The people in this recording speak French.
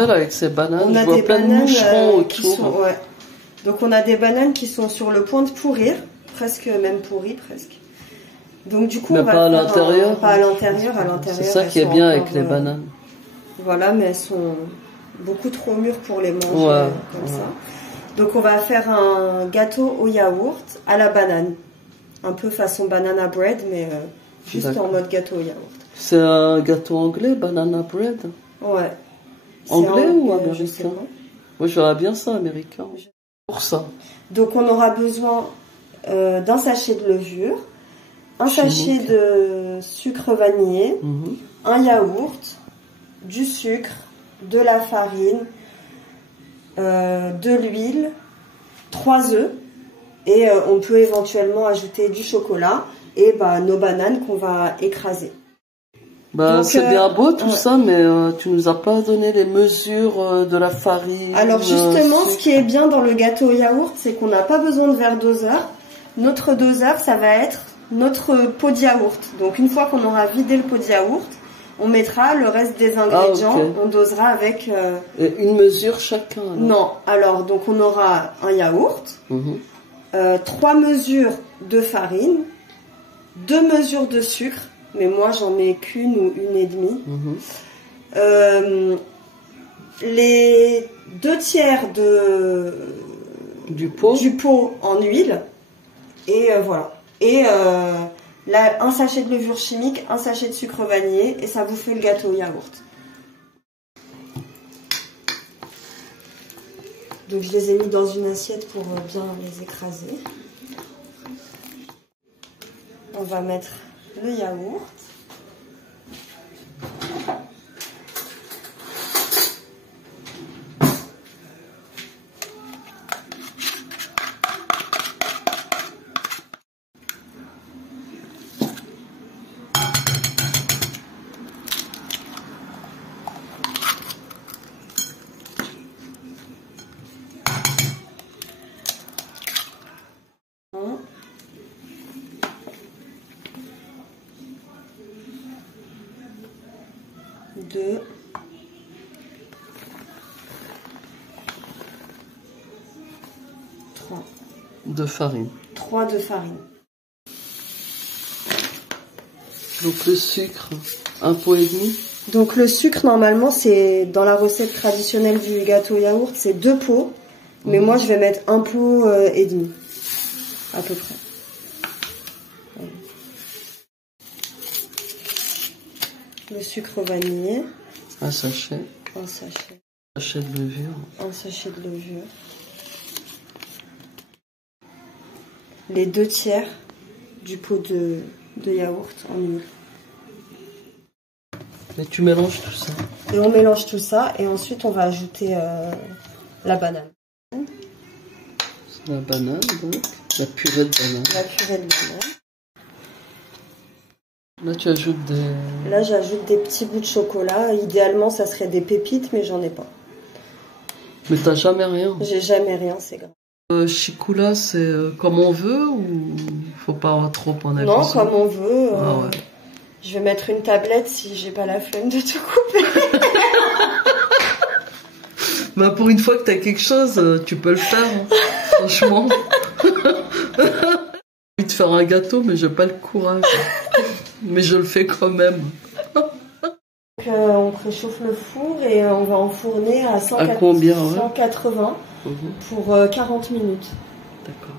fait là avec ces bananes? On a Je vois des plein de bananes moucherons qui autour. sont, ouais. Donc on a des bananes qui sont sur le point de pourrir, presque même pourries presque. Donc du coup Mais on va pas à faire l'intérieur. pas à l'intérieur, C'est ça qui est bien avec les bananes. Voilà, mais elles sont beaucoup trop mûres pour les manger comme ça. Donc on va faire un gâteau au yaourt à la banane. Un peu façon banana bread, mais juste en mode gâteau au yaourt. C'est un gâteau anglais, banana bread? Ouais. Anglais ou américain? Je sais pas. Moi j'aurais bien ça américain. Pour ça. Donc on aura besoin d'un sachet de levure, un sachet de sucre vanillé, un yaourt, du sucre, de la farine, de l'huile, 3 œufs et on peut éventuellement ajouter du chocolat et nos bananes qu'on va écraser. C'est bien beau tout ça, mais tu nous as pas donné les mesures de la farine. Alors justement, ce qui est bien dans le gâteau au yaourt, c'est qu'on n'a pas besoin de verre doseur. Notre doseur, ça va être notre pot de yaourt. Donc une fois qu'on aura vidé le pot de yaourt, on mettra le reste des ingrédients, on dosera avec... Et une mesure chacun alors. Non, alors donc on aura un yaourt, 3 mesures de farine, 2 mesures de sucre, mais moi j'en mets qu'une ou une et demie. Les 2/3 du pot en huile, et voilà. Et un sachet de levure chimique, un sachet de sucre vanillé, et ça vous fait le gâteau au yaourt. Donc je les ai mis dans une assiette pour bien les écraser. On va mettre le yaourt. Deux. 3. De farine. 3 de farine. Donc le sucre, 1,5 pot. Donc le sucre, normalement, c'est dans la recette traditionnelle du gâteau yaourt, c'est 2 pots. Mais moi, je vais mettre 1,5 pot, à peu près. Le sucre vanillé. Un sachet. Un sachet. Un sachet de levure. Un sachet de levure. Les 2/3 du pot de yaourt en huile. Et tu mélanges tout ça. Et on mélange tout ça et ensuite on va ajouter la banane. La banane donc. La purée de banane. La purée de banane. Là, tu ajoutes des... Là, j'ajoute des petits bouts de chocolat. Idéalement, ça serait des pépites, mais j'en ai pas. Mais t'as jamais rien? J'ai jamais rien, c'est grave. Chikoula, c'est comme on veut ou faut pas trop en abuser? Non, comme on veut. Ouais. Je vais mettre une tablette si j'ai pas la flemme de tout couper. Pour une fois que t'as quelque chose, tu peux le faire, hein. Franchement. J'ai envie de faire un gâteau, mais j'ai pas le courage. Mais je le fais quand même. Donc, on préchauffe le four et on va enfourner à 180 pour 40 minutes. D'accord.